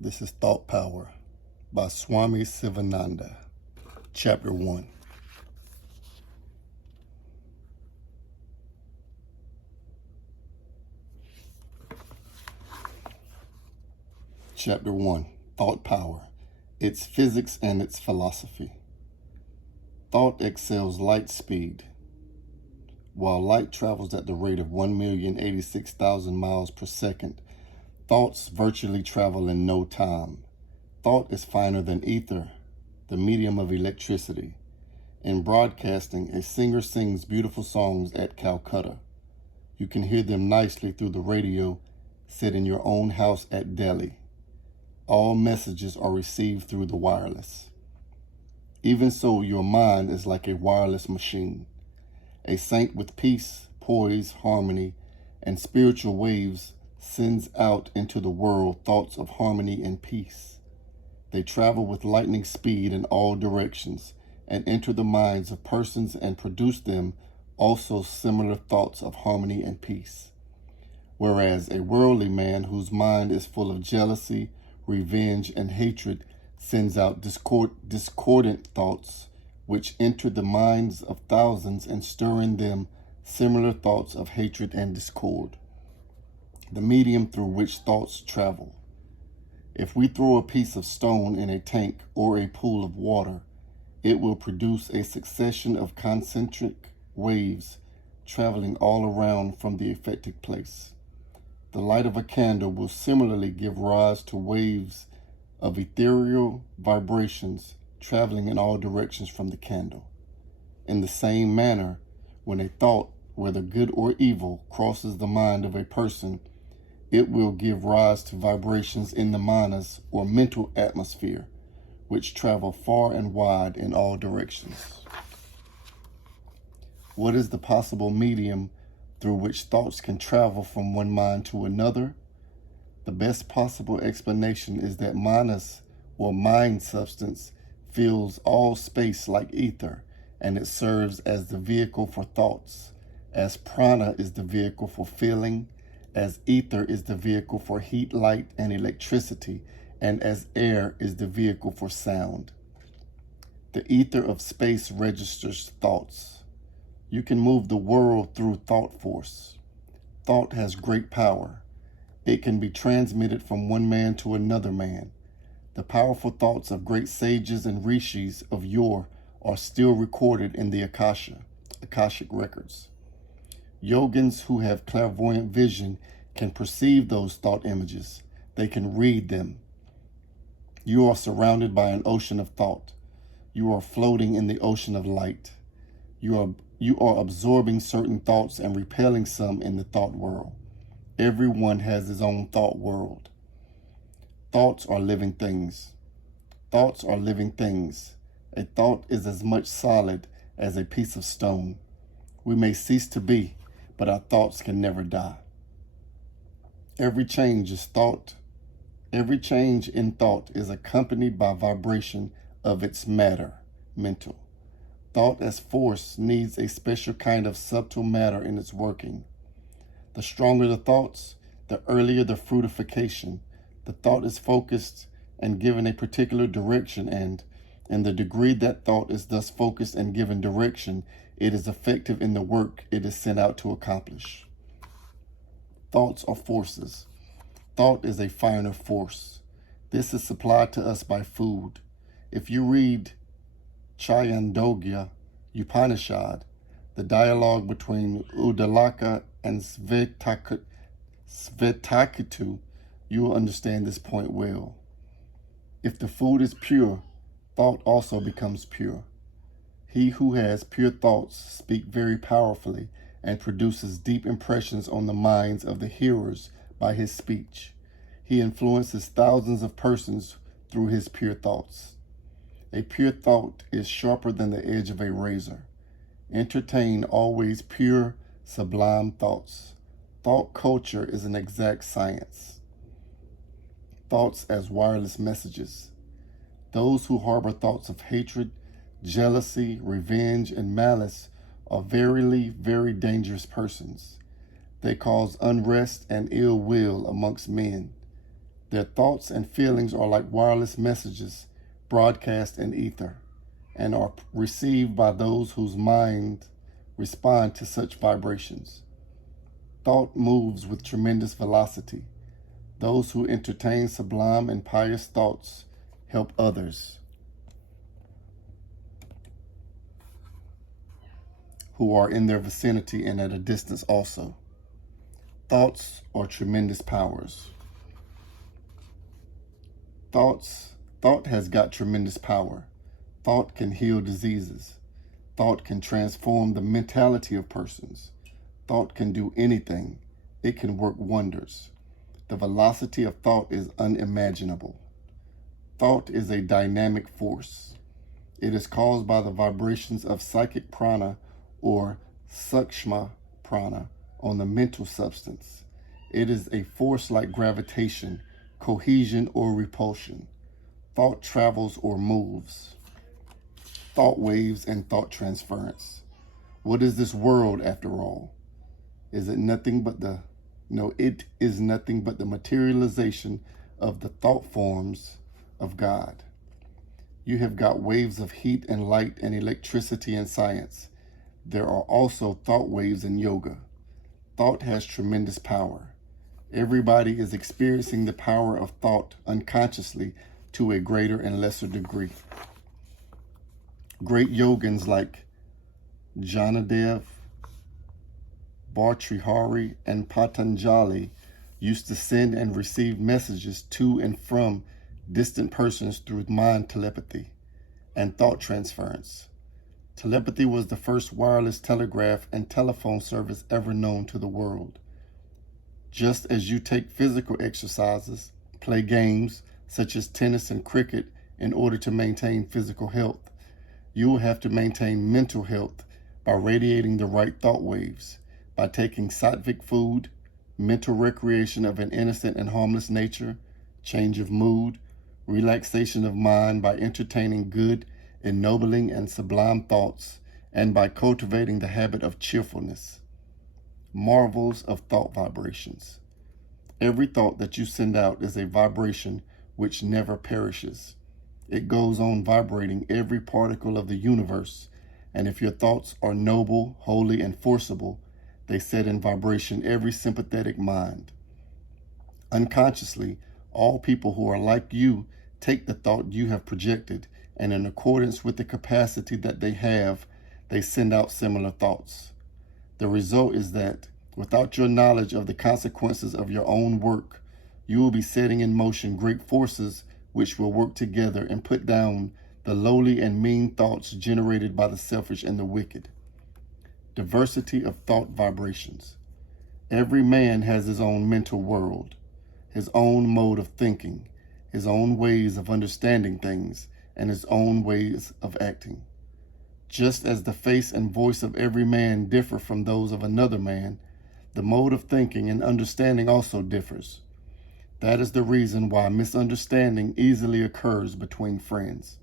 This is Thought Power by Swami Sivananda, Chapter 1. Chapter 1, Thought Power, its physics and its philosophy. Thought excels light speed. While light travels at the rate of 1,086,000 miles per second, thoughts virtually travel in no time. Thought is finer than ether, the medium of electricity. In broadcasting, a singer sings beautiful songs at Calcutta. You can hear them nicely through the radio set in your own house at Delhi. All messages are received through the wireless. Even so, your mind is like a wireless machine. A saint with peace, poise, harmony, and spiritual waves sends out into the world thoughts of harmony and peace. They travel with lightning speed in all directions and enter the minds of persons and produce them also similar thoughts of harmony and peace. Whereas a worldly man whose mind is full of jealousy, revenge, and hatred sends out discordant thoughts which enter the minds of thousands and stir in them similar thoughts of hatred and discord. The medium through which thoughts travel. If we throw a piece of stone in a tank or a pool of water, it will produce a succession of concentric waves traveling all around from the affected place. The light of a candle will similarly give rise to waves of ethereal vibrations traveling in all directions from the candle. In the same manner, when a thought, whether good or evil, crosses the mind of a person, it will give rise to vibrations in the manas or mental atmosphere, which travel far and wide in all directions. What is the possible medium through which thoughts can travel from one mind to another? The best possible explanation is that manas, or mind substance, fills all space like ether, and it serves as the vehicle for thoughts, as prana is the vehicle for feeling, as ether is the vehicle for heat, light, and electricity, and as air is the vehicle for sound. The ether of space registers thoughts. You can move the world through thought force. Thought has great power. It can be transmitted from one man to another man. The powerful thoughts of great sages and rishis of yore are still recorded in the Akashic records. Yogins who have clairvoyant vision can perceive those thought images. They can read them. You are surrounded by an ocean of thought. You are floating in the ocean of light. You are absorbing certain thoughts and repelling some in the thought world. Everyone has his own thought world. Thoughts are living things. Thoughts are living things. A thought is as much solid as a piece of stone. We may cease to be, but our thoughts can never die. Every change in thought is accompanied by vibration of its matter, mental. Thought as force needs a special kind of subtle matter in its working. The stronger the thoughts, the earlier the fruitification. The thought is focused and given a particular direction, and in the degree that thought is thus focused and given direction, it is effective in the work it is sent out to accomplish. Thoughts are forces. Thought is a finer force. This is supplied to us by food. If you read Chandogya Upanishad, the dialogue between Uddalaka and Svetaketu, you will understand this point well. If the food is pure, thought also becomes pure. He who has pure thoughts speaks very powerfully and produces deep impressions on the minds of the hearers by his speech. He influences thousands of persons through his pure thoughts. A pure thought is sharper than the edge of a razor. Entertain always pure, sublime thoughts. Thought culture is an exact science. Thoughts as wireless messages. Those who harbor thoughts of hatred, jealousy, revenge, and malice are verily very dangerous persons. They cause unrest and ill will amongst men. Their thoughts and feelings are like wireless messages broadcast in ether and are received by those whose minds respond to such vibrations. Thought moves with tremendous velocity. Those who entertain sublime and pious thoughts help others who are in their vicinity and at a distance also. Thoughts are tremendous powers. Thought has got tremendous power. Thought can heal diseases. Thought can transform the mentality of persons. Thought can do anything. It can work wonders. The velocity of thought is unimaginable. Thought is a dynamic force. It is caused by the vibrations of psychic prana or sukshma prana on the mental substance. It is a force like gravitation, cohesion, or repulsion. Thought travels or moves. Thought waves and thought transference. What is this world after all? It is nothing but the materialization of the thought forms of God. You have got waves of heat and light and electricity in science. There are also thought waves in yoga. Thought has tremendous power. Everybody is experiencing the power of thought unconsciously to a greater and lesser degree. Great yogins like Janadev, Bhartrihari, and Patanjali used to send and receive messages to and from distant persons through mind telepathy and thought transference. Telepathy was the first wireless telegraph and telephone service ever known to the world. Just as you take physical exercises, play games such as tennis and cricket in order to maintain physical health, you will have to maintain mental health by radiating the right thought waves, by taking sattvic food, mental recreation of an innocent and harmless nature, change of mood, relaxation of mind by entertaining good, ennobling, and sublime thoughts, and by cultivating the habit of cheerfulness. Marvels of thought vibrations. Every thought that you send out is a vibration which never perishes. It goes on vibrating every particle of the universe, and if your thoughts are noble, holy, and forcible, they set in vibration every sympathetic mind. Unconsciously, all people who are like you take the thought you have projected, and in accordance with the capacity that they have, they send out similar thoughts. The result is that, without your knowledge of the consequences of your own work, you will be setting in motion great forces which will work together and put down the lowly and mean thoughts generated by the selfish and the wicked. Diversity of thought vibrations. Every man has his own mental world, his own mode of thinking, his own ways of understanding things, and his own ways of acting. Just as the face and voice of every man differ from those of another man, the mode of thinking and understanding also differs. That is the reason why misunderstanding easily occurs between friends.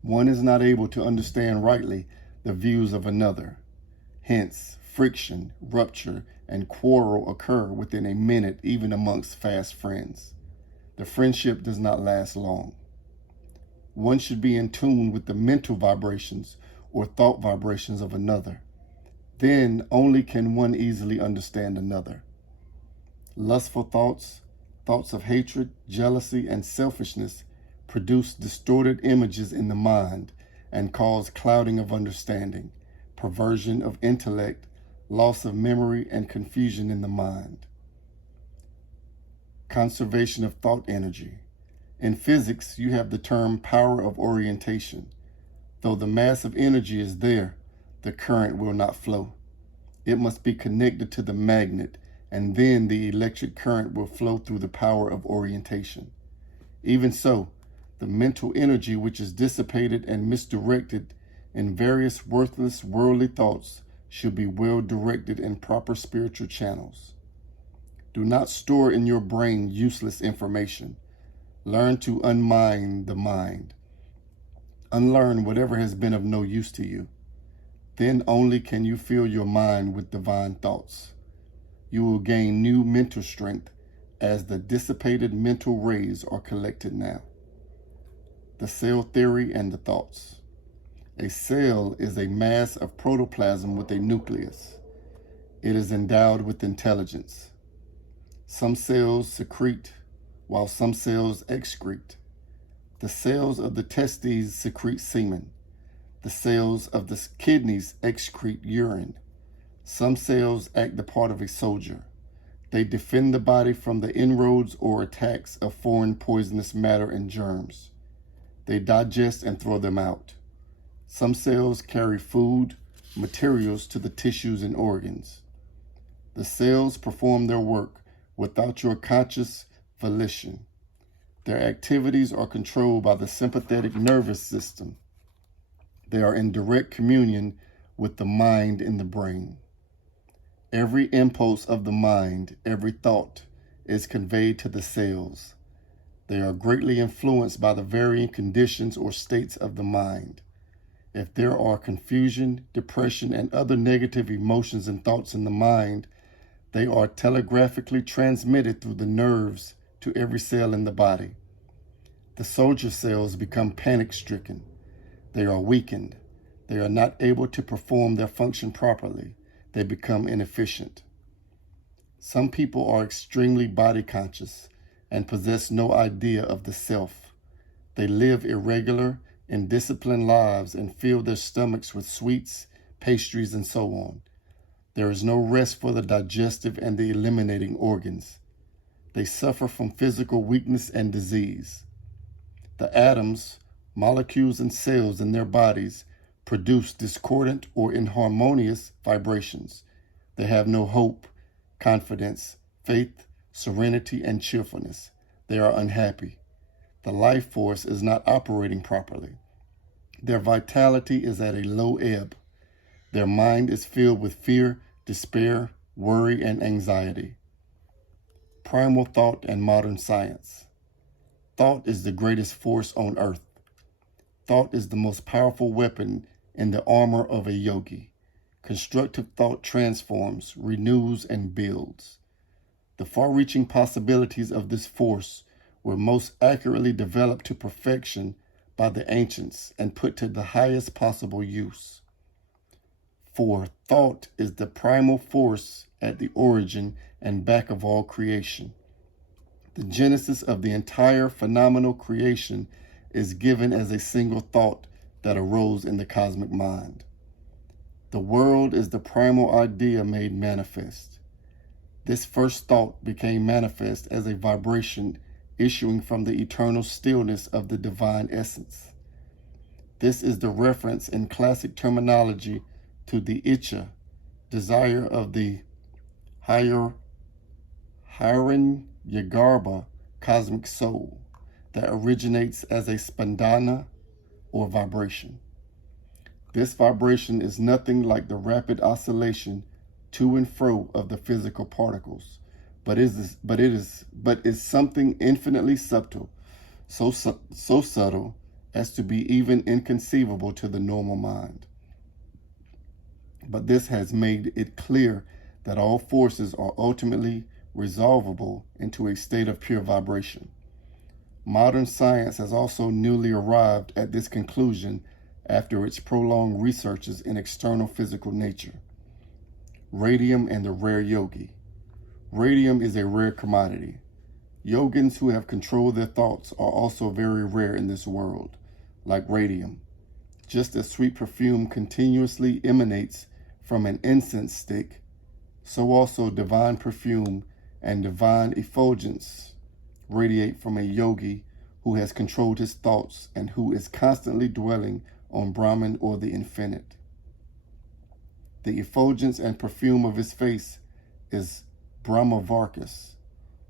One is not able to understand rightly the views of another. Hence, friction, rupture, and quarrel occur within a minute even amongst fast friends. The friendship does not last long. One should be in tune with the mental vibrations or thought vibrations of another. Then only can one easily understand another. Lustful thoughts, thoughts of hatred, jealousy, and selfishness produce distorted images in the mind and cause clouding of understanding, perversion of intellect, loss of memory, and confusion in the mind. Conservation of thought energy. In physics, you have the term power of orientation. Though the mass of energy is there, the current will not flow. It must be connected to the magnet, and then the electric current will flow through the power of orientation. Even so, the mental energy which is dissipated and misdirected in various worthless worldly thoughts should be well directed in proper spiritual channels. Do not store in your brain useless information. Learn to unmind the mind. Unlearn whatever has been of no use to you. Then only can you fill your mind with divine thoughts. You will gain new mental strength as the dissipated mental rays are collected now. The cell theory and the thoughts. A cell is a mass of protoplasm with a nucleus. It is endowed with intelligence. Some cells secrete, while some cells excrete. The cells of the testes secrete semen. The cells of the kidneys excrete urine. Some cells act the part of a soldier. They defend the body from the inroads or attacks of foreign poisonous matter and germs. They digest and throw them out. Some cells carry food, materials to the tissues and organs. The cells perform their work without your conscious volition. Their activities are controlled by the sympathetic nervous system. They are in direct communion with the mind in the brain. Every impulse of the mind, every thought, is conveyed to the cells. They are greatly influenced by the varying conditions or states of the mind. If there are confusion, depression, and other negative emotions and thoughts in the mind, they are telegraphically transmitted through the nerves to every cell in the body. The soldier cells become panic-stricken. They are weakened. They are not able to perform their function properly. They become inefficient. Some people are extremely body conscious and possess no idea of the self. They live irregular, indisciplined lives and fill their stomachs with sweets, pastries, and so on. There is no rest for the digestive and the eliminating organs. They suffer from physical weakness and disease. The atoms, molecules, and cells in their bodies produce discordant or inharmonious vibrations. They have no hope, confidence, faith, serenity, and cheerfulness. They are unhappy. The life force is not operating properly. Their vitality is at a low ebb. Their mind is filled with fear, despair, worry, and anxiety. Primal thought and modern science. Thought is the greatest force on earth. Thought is the most powerful weapon in the armor of a yogi. Constructive thought transforms, renews, and builds. The far-reaching possibilities of this force were most accurately developed to perfection by the ancients and put to the highest possible use. For thought is the primal force at the origin and back of all creation. The genesis of the entire phenomenal creation is given as a single thought that arose in the cosmic mind. The world is the primal idea made manifest. This first thought became manifest as a vibration issuing from the eternal stillness of the divine essence. This is the reference in classic terminology to the Icha, desire of the Hiranyagarbha cosmic soul that originates as a spandana or vibration. This vibration is nothing like the rapid oscillation to and fro of the physical particles, but is something infinitely subtle, so subtle as to be even inconceivable to the normal mind. But this has made it clear that all forces are ultimately resolvable into a state of pure vibration. Modern science has also newly arrived at this conclusion after its prolonged researches in external physical nature. Radium and the rare yogi. Radium is a rare commodity. Yogins who have controlled their thoughts are also very rare in this world, like radium. Just as sweet perfume continuously emanates from an incense stick, so also divine perfume and divine effulgence radiate from a yogi who has controlled his thoughts and who is constantly dwelling on Brahman or the infinite. The effulgence and perfume of his face is Brahmavarkas.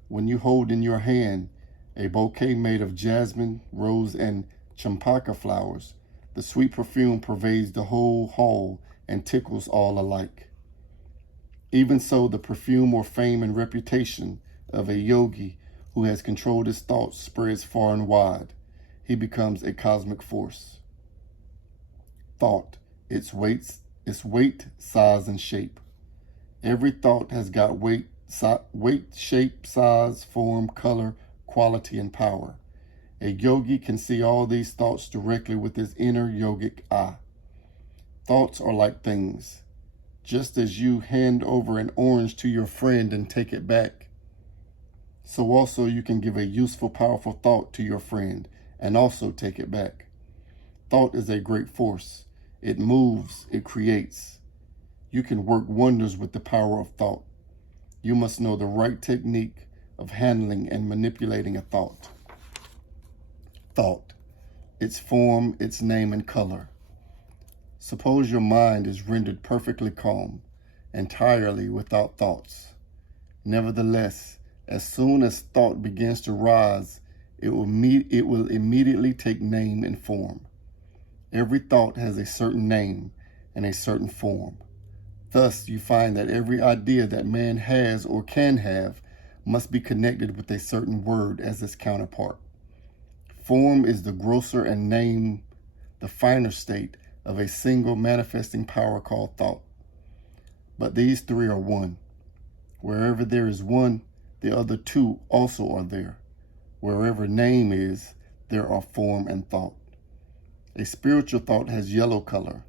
When you hold in your hand a bouquet made of jasmine, rose, and champaka flowers, the sweet perfume pervades the whole hall and tickles all alike. Even so, the perfume or fame and reputation of a yogi who has controlled his thoughts spreads far and wide. He becomes a cosmic force. Thought, its weight, size, and shape. Every thought has got weight, shape, size, form, color, quality, and power. A yogi can see all these thoughts directly with his inner yogic eye. Thoughts are like things. Just as you hand over an orange to your friend and take it back, so also you can give a useful, powerful thought to your friend and also take it back. Thought is a great force. It moves, it creates. You can work wonders with the power of thought. You must know the right technique of handling and manipulating a thought. Thought, its form, its name, and color. Suppose your mind is rendered perfectly calm, entirely without thoughts. Nevertheless, as soon as thought begins to rise, it will immediately take name and form. Every thought has a certain name and a certain form. Thus, you find that every idea that man has or can have must be connected with a certain word as its counterpart. Form is the grosser and name the finer state of a single manifesting power called thought. But these three are one. Wherever there is one, the other two also are there. Wherever name is, there are form and thought. A spiritual thought has yellow color.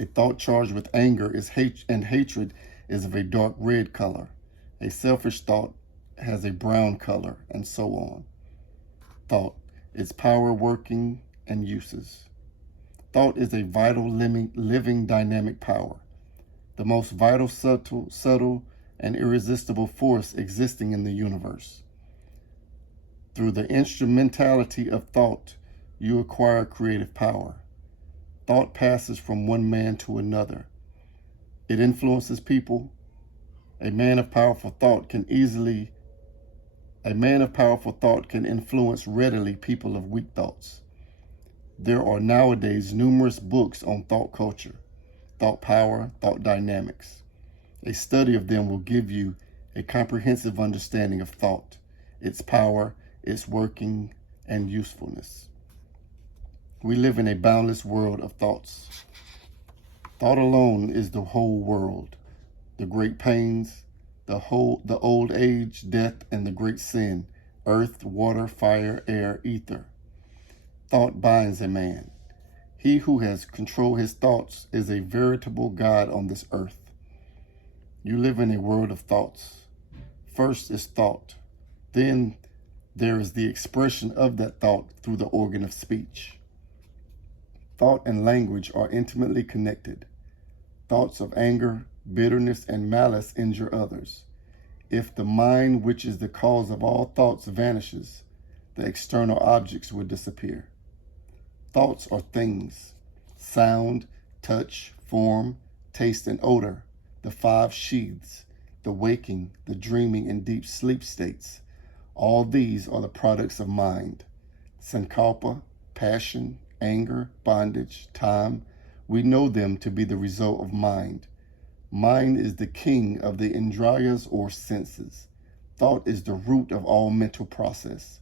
A thought charged with anger and hatred is of a dark red color. A selfish thought has a brown color, and so on. Thought, its power, working, and uses. Thought is a vital, living, dynamic power, the most vital, subtle, and irresistible force existing in the universe. Through the instrumentality of thought, you acquire creative power. Thought passes from one man to another. It influences people. A man of powerful thought can influence readily people of weak thoughts. There are nowadays numerous books on thought culture, thought power, thought dynamics. A study of them will give you a comprehensive understanding of thought, its power, its working, and usefulness. We live in a boundless world of thoughts. Thought alone is the whole world, the great pains, the old age, death, and the great sin, earth, water, fire, air, ether. Thought binds a man. He who has controlled his thoughts is a veritable God on this earth. You live in a world of thoughts. First is thought. Then there is the expression of that thought through the organ of speech. Thought and language are intimately connected. Thoughts of anger, bitterness, and malice injure others. If the mind, which is the cause of all thoughts, vanishes, the external objects would disappear. Thoughts are things: sound, touch, form, taste, and odor, the five sheaths, the waking, the dreaming, and deep sleep states. All these are the products of mind. Sankalpa, passion, anger, bondage, time, we know them to be the result of mind. Mind is the king of the indriyas or senses. Thought is the root of all mental process.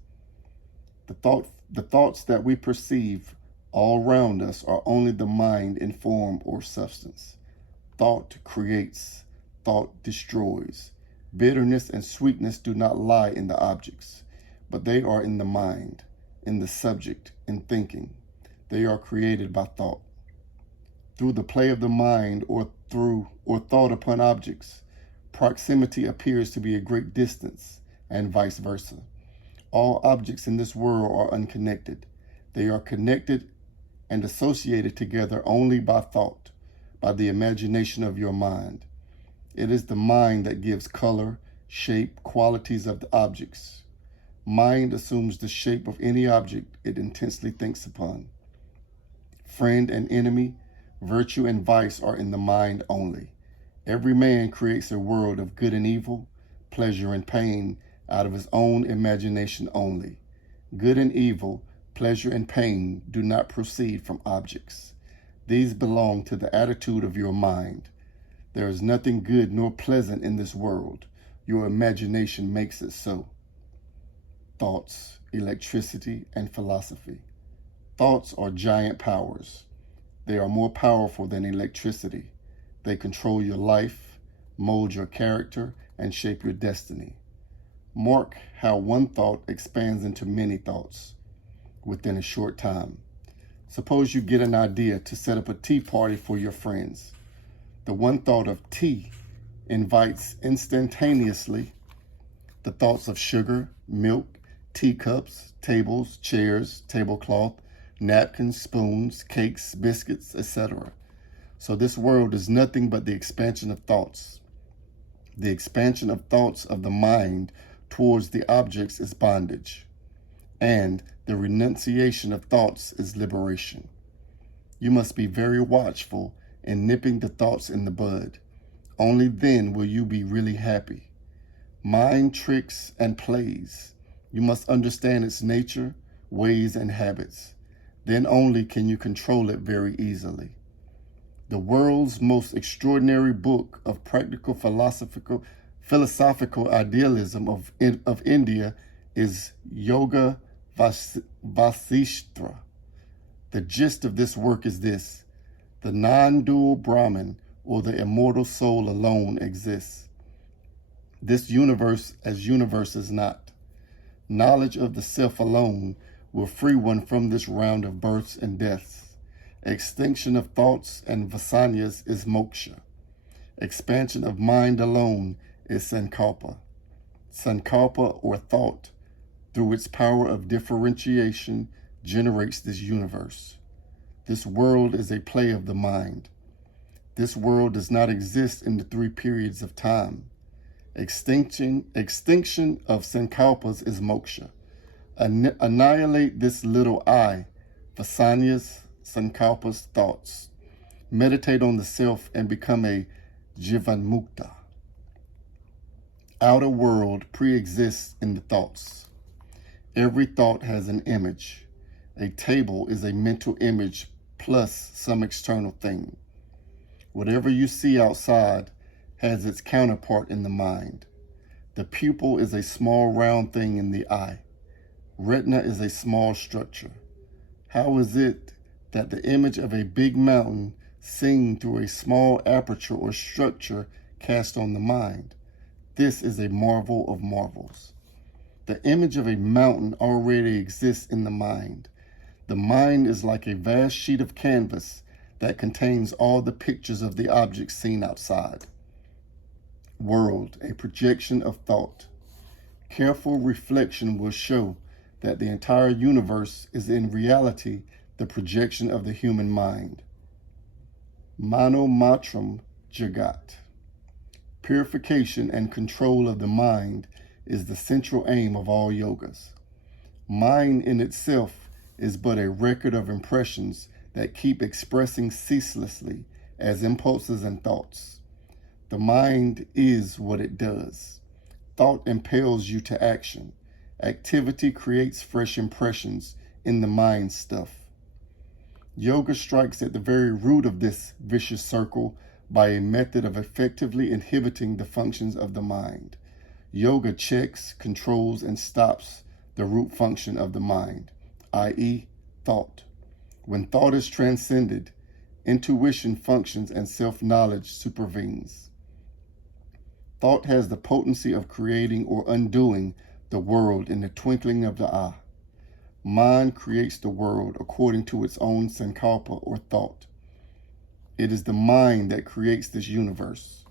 The thoughts that we perceive all around us are only the mind in form or substance. Thought creates, thought destroys. Bitterness and sweetness do not lie in the objects, but they are in the mind, in the subject, in thinking. They are created by thought. Through the play of the mind or thought upon objects, proximity appears to be a great distance, and vice versa. All objects in this world are unconnected. They are connected and associated together only by thought, by the imagination of your mind. It is the mind that gives color, shape, qualities of the objects. Mind assumes the shape of any object it intensely thinks upon. Friend and enemy, virtue and vice are in the mind only. Every man creates a world of good and evil, pleasure and pain, out of his own imagination only. Good and evil, pleasure and pain do not proceed from objects. These belong to the attitude of your mind. There is nothing good nor pleasant in this world. Your imagination makes it so. Thoughts, electricity, and philosophy. Thoughts are giant powers. They are more powerful than electricity. They control your life, mold your character, and shape your destiny. Mark how one thought expands into many thoughts within a short time. Suppose you get an idea to set up a tea party for your friends. The one thought of tea invites instantaneously the thoughts of sugar, milk, teacups, tables, chairs, tablecloth, napkins, spoons, cakes, biscuits, etc. So this world is nothing but the expansion of thoughts. The expansion of thoughts of the mind towards the objects is bondage, and the renunciation of thoughts is liberation. You must be very watchful in nipping the thoughts in the bud. Only then will you be really happy. Mind tricks and plays. You must understand its nature, ways, and habits. Then only can you control it very easily. The world's most extraordinary book of practical philosophical idealism of India is Yoga Vasisthra. The gist of this work is this: the non-dual Brahman, or the immortal soul, alone exists. This universe as universe is not. Knowledge of the self alone will free one from this round of births and deaths. Extinction of thoughts and vasanyas is moksha. Expansion of mind alone is sankalpa. Sankalpa, or thought, through its power of differentiation, generates this universe. This world is a play of the mind. This world does not exist in the three periods of time. Extinction of sankalpas is moksha. Annihilate this little I, vasanyas, sankalpas, thoughts. Meditate on the self and become a jivanmukta. Outer world pre-exists in the thoughts. Every thought has an image. A table is a mental image plus some external thing. Whatever you see outside has its counterpart in the mind. The pupil is a small round thing in the eye. Retina is a small structure. How is it that the image of a big mountain seen through a small aperture or structure cast on the mind? This is a marvel of marvels. The image of a mountain already exists in the mind. The mind is like a vast sheet of canvas that contains all the pictures of the objects seen outside. World, a projection of thought. Careful reflection will show that the entire universe is in reality the projection of the human mind. Mano matram jagat. Purification and control of the mind is the central aim of all yogas. Mind in itself is but a record of impressions that keep expressing ceaselessly as impulses and thoughts. The mind is what it does. Thought impels you to action. Activity creates fresh impressions in the mind stuff. Yoga strikes at the very root of this vicious circle by a method of effectively inhibiting the functions of the mind. Yoga checks, controls, and stops the root function of the mind, i.e., thought. When thought is transcended, intuition functions and self-knowledge supervenes. Thought has the potency of creating or undoing the world in the twinkling of the eye. Mind creates the world according to its own sankalpa or thought. It is the mind that creates this universe.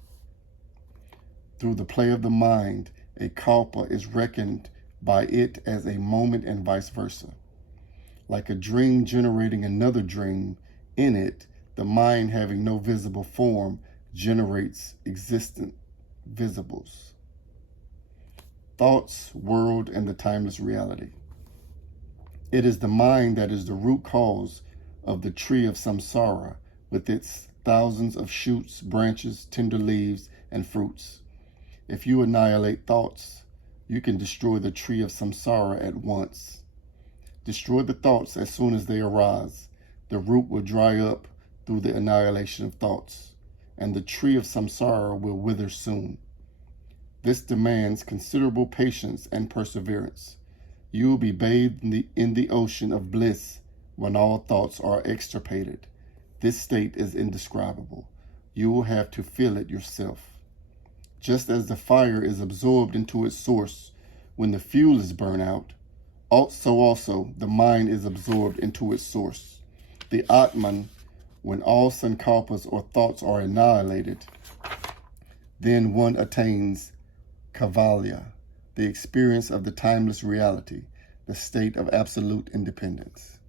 Through the play of the mind, a kalpa is reckoned by it as a moment and vice versa. Like a dream generating another dream, in it, the mind having no visible form generates existent visibles. Thoughts, world, and the timeless reality. It is the mind that is the root cause of the tree of samsara with its thousands of shoots, branches, tender leaves, and fruits. If you annihilate thoughts, you can destroy the tree of samsara at once. Destroy the thoughts as soon as they arise. The root will dry up through the annihilation of thoughts, and the tree of samsara will wither soon. This demands considerable patience and perseverance. You will be bathed in the ocean of bliss when all thoughts are extirpated. This state is indescribable. You will have to feel it yourself. Just as the fire is absorbed into its source when the fuel is burned out, so also the mind is absorbed into its source. The Atman, when all sankalpas or thoughts are annihilated, then one attains Kaivalya, the experience of the timeless reality, the state of absolute independence.